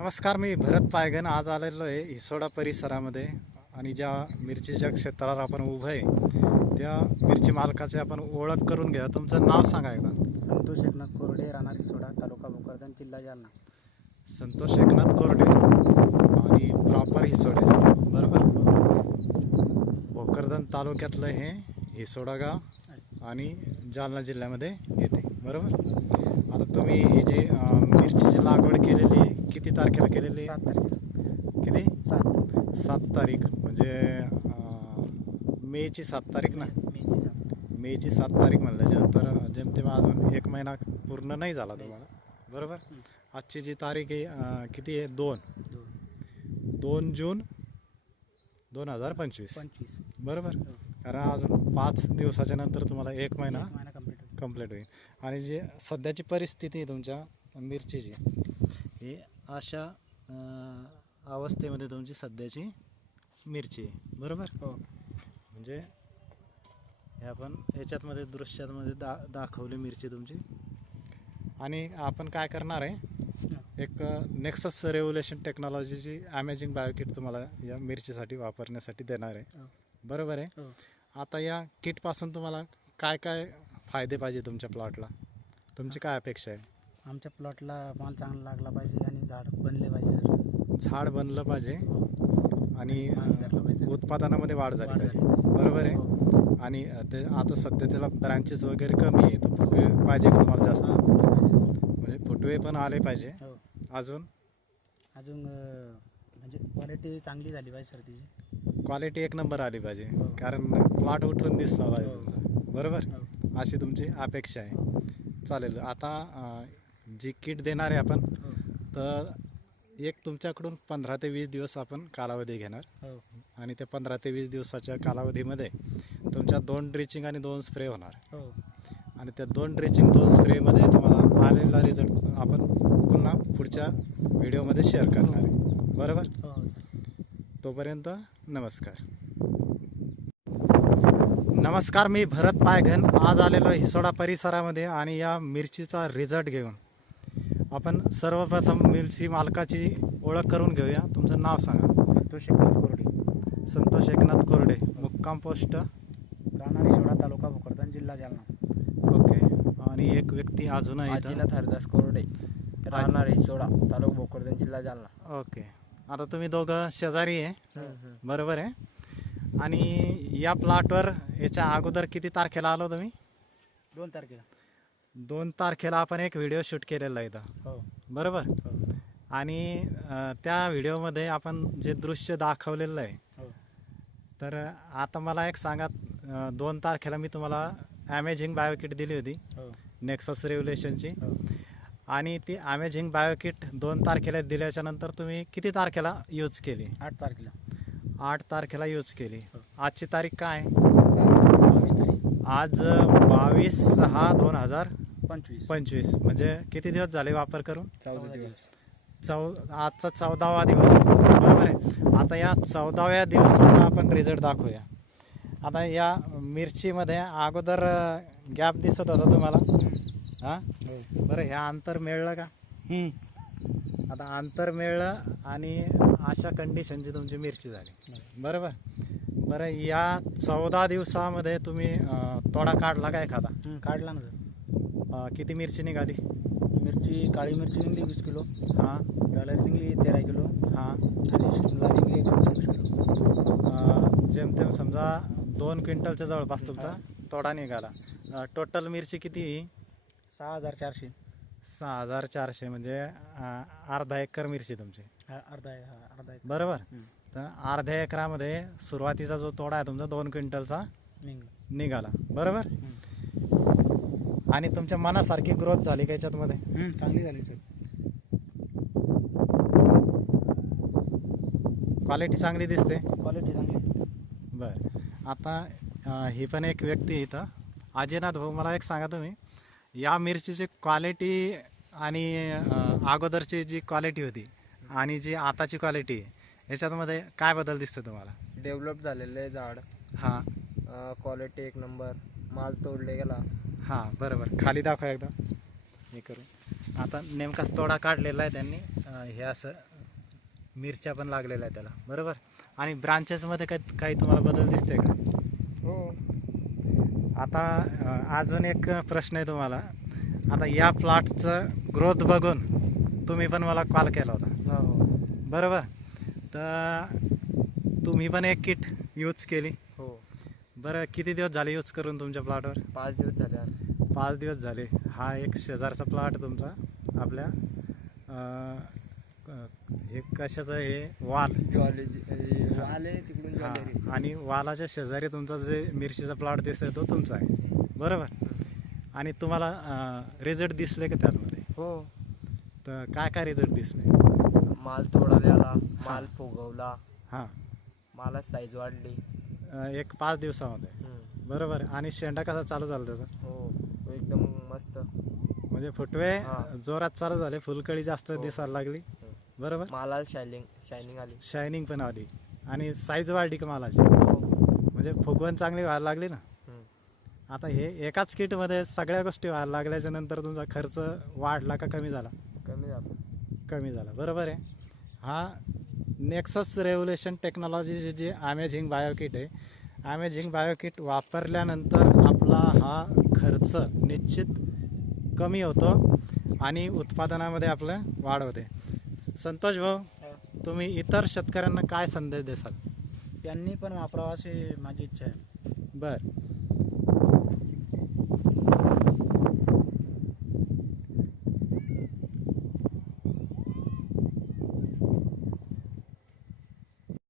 नमस्कार मी भरत पायगन. आज आलेलो आहे हिसोडा परिसरामध्ये आणि ज्या मिरचीच्या क्षेत्रावर आपण उभं आहे त्या मिरची मालकाची आपण ओळख करून घ्या. तुमचं नाव सांगा एकदा. संतोष एकनाथ कोरडे राहणार सोडा तालुका भोकरदन जिल्हा जालना. संतोष एकनाथ कोरडे आणि प्रॉपर हिसोड्याचे बरोबर? भोकरदन तालुक्यातलं हे हिसोडा गाव आणि जालना जिल्ह्यामध्ये येते. बरोबर? आता तुम्ही ही जी मिरचीची लागवड केलेली आहे, किती तारखेला केलेली आहे? सात तारखेला. किती? सात. सात तारीख म्हणजे मेची सात तारीख ना? मेची सात मेची सात तारीख म्हणल्याच्यानंतर जेमतेम अजून एक महिना पूर्ण नाही झाला तुम्हाला? बरोबर. आजची जी तारीख आहे किती आहे? दोन. दोन. दोन जून दोन हजार पंचवीस. पंचवीस. बरोबर? हो. कारण अजून पाच दिवसाच्या नंतर तुम्हाला एक महिना कंप्लीट होईल. आणि जी सध्याची परिस्थिती आहे तुमच्या मिरचीची ही अशा अवस्थेमध्ये तुमची सध्याची मिरची आहे. बरोबर? हो. म्हणजे हे आपण याच्यातमध्ये दृश्यामध्ये दा दाखवली मिरची तुमची. आणि आपण काय करणार आहे एक नेक्सस रेव्होल्युशन टेक्नॉलॉजीची अमेझिंग बायोकिट तुम्हाला या मिरचीसाठी वापरण्यासाठी देणार आहे. हो. बरोबर आहे? हो. आता या किटपासून तुम्हाला काय काय फायदे पाहिजे तुमच्या प्लॉटला तुमची काय अपेक्षा आहे? आमच्या प्लॉटला माल चांगला लागला पाहिजे आणि झाड बनले पाहिजे सर. झाड बनलं पाहिजे आणि धरलं पाहिजे. उत्पादनामध्ये वाढ झाली पाहिजे. बरोबर आहे? हो. आणि ते आता सध्या त्याला ब्रांचेस वगैरे कमी आहे तर फुटवे पाहिजे का तुम्हाला जास्त? हा. म्हणजे फुटवे पण आले पाहिजे. हो. अजून? अजून म्हणजे क्वालिटी चांगली झाली पाहिजे सर तिची. क्वालिटी एक नंबर आली पाहिजे. हो. कारण प्लॉट उठून दिसला पाहिजे हो. तुमचा. बरोबर? हो. अशी तुमची अपेक्षा आहे. हो चालेल. आता अं, जी किट देणार आहे आपण हो. तर एक तुमच्याकडून पंधरा ते वीस दिवस आपण कालावधी घेणार. हो. आणि त्या पंधरा ते वीस दिवसाच्या कालावधीमध्ये तुमच्या दोन ड्रिचिंग आणि दोन स्प्रे होणार. हो. आणि त्या दोन ड्रेचिंग दोन स्प्रेमध्ये तुम्हाला आलेला रिझल्ट आपण पुन्हा पुढच्या व्हिडिओमध्ये शेअर करणार. आहे बरोबर? हो. तोपर्यंत नमस्कार. नमस्कार मी भरत पायघन. आज आलेलो हिसोडा परिसरामध्ये आणि या मिरचीचा रिझल्ट घेऊन. आपण सर्वप्रथम मिरची मालकाची ओळख करून घेऊया. तुमचं नाव सांगा. संतोष एकनाथ कोरडे. संतोष एकनाथ कोरडे मुक्काम पोस्ट. राहणारी सोडा तालुका भोकरदन जिल्हा जालना. ओके. आणि एक व्यक्ती अजून. आजीनाथ हरदास कोरडे राहणार आहे सोडा तालुका भोकरदन जिल्हा जालना. ओके. आता तुम्ही दोघं शेजारी आहे. बरोबर आहे? आणि या प्लॉटवर याच्या अगोदर किती तारखेला आलो तुम्ही? दोन तारखेला. दोन तारखेला आपण एक व्हिडिओ शूट केलेला आहे इथं. हो. बरोबर? हो. आणि अं, त्या व्हिडिओमध्ये आपण जे दृश्य दाखवलेलं आहे हो. तर आता मला एक सांगा अं, दोन तारखेला मी तुम्हाला ॲमेझिंग बायोकिट दिली होती. हो. नेक्सस रेव्होल्युशनची हो. आणि ती अमेझिंग बायोकिट दोन तारखेला दिल्याच्या नंतर तुम्ही किती तारखेला यूज केली? आठ तारखेला. आठ तारखेला यूज केली. आजची तारीख काय आज बावीस सहा दोन हजार पंचवीस. पंचवीस. म्हणजे किती दिवस झाले वापर करून? चौदा दिवस. चौ आजचा चौदावा दिवस. बरोबर आहे. आता या चौदाव्या दिवसाचा आपण रिझल्ट दाखवूया. आता या मिरचीमध्ये अगोदर गॅप दिसत होता तुम्हाला? हां? हो. बरं ह्या अंतर मिळलं का? आता अंतर मिळलं आणि अशा कंडिशनची तुमची मिरची झाली. बरोबर बरं. या चौदा दिवसामध्ये तुम्ही तोडा काढला का एखादा? काढला ना. सर किती मिरची निघाली? मिरची काळी मिरची निघली वीस किलो. हां. कलर निघली तेरा किलो. हां. आणि शिमला निघली एकोणतीस किलो. जेमतेम समजा दोन क्विंटलच्या जवळपास तुमचा तोडा निघाला. टोटल मिरची किती? सहा हजार चारशे. सहा हजार चारशे म्हणजे अं, अर्धा एकर मिरची तुमची. हा, अर्धा आहे हा अर्धा आहे बरोबर. तर अर्ध्या एकरामध्ये सुरुवातीचा जो तोडा आहे तुमचा दोन क्विंटलचा निघलं. निघाला. बरोबर. आणि तुमच्या मनासारखी ग्रोथ झाली का याच्यातमध्ये? चांगली झाली सर. क्वालिटी चांगली दिसते? क्वालिटी चांगली बर. आता अं, ही पण एक व्यक्ती आहे इथं. अजयनाथ भाऊ मला एक सांगा तुम्ही. या मिरचीची क्वालिटी आणि अगोदरची जी क्वालिटी होती आणि जी आताची क्वालिटी आहे याच्यामध्ये काय बदल दिसतो तुम्हाला? डेव्हलप झालेलं आहे झाड. हां. क्वालिटी एक नंबर माल तोडले गेला. हां बरोबर. खाली दाखवा एकदा. हे करू आता नेमकाच तोडा काढलेला आहे त्यांनी. हे असं मिरच्या पण लागलेल्या आहे त्याला. बरोबर? आणि ब्रांचेसमध्ये काही काही तुम्हाला बदल दिसते का? आता अजून एक प्रश्न आहे तुम्हाला. आता या प्लॉटचं ग्रोथ बघून तुम्ही पण मला कॉल केला होता. हो. बरोबर? तर तुम्ही पण एक किट यूज केली. हो. बरं किती दिवस झाले यूज करून तुमच्या प्लॉटवर? पाच दिवस झाले. पाच दिवस झाले. हा एक शेजारचा प्लॉट तुमचा आपल्या हे कशाचं हे वाल. ज्वालेजी वाले तिकडून हा. ज्वालेरी आणि वालाच्या शेजारी तुमचा जे मिरचीचा प्लॉट दिसतोय तो तुमचा आहे. बरोबर? आणि तुम्हाला रिझल्ट दिसले का त्यामध्ये? हो. तर काय काय रिझल्ट दिसले? माल तोडायला आला माल फुगवला. हां. माला साईज वाढली. अं, एक पाच दिवसामध्ये. बरोबर? आणि शेंडा कसा चालू झाला त्याचा? हो एकदम मस्त. म्हणजे फुटवे हा. जोरात चालू झाले. फुलकळी जास्त हो. दिसायला लागली. बरोबर? मालाला शायनिंग शायनिंग आली. शायनिंग पण आली. आणि साईज वाढली का मालाची? हो. म्हणजे फुगवण चांगली व्हायला लागली ना. आता हे एकाच किटमध्ये सगळ्या गोष्टी व्हायला लागल्याच्या नंतर तुमचा खर्च वाढला का कमी झाला? कमी झालं. कमी झाला. बरोबर आहे. हा नेक्सस रेव्होल्युशन टेक्नॉलॉजी जी अमेझिंग बायोकिट आहे अमेझिंग बायोकिट वापरल्यानंतर आपला हा खर्च निश्चित कमी होतो आणि उत्पादनामध्ये आपलं वाढ होते. संतोष भाऊ तुम्ही इतर शेतकऱ्यांना काय संदेश देसाल? त्यांनी पण वापरावा अशी माझी इच्छा आहे. बर.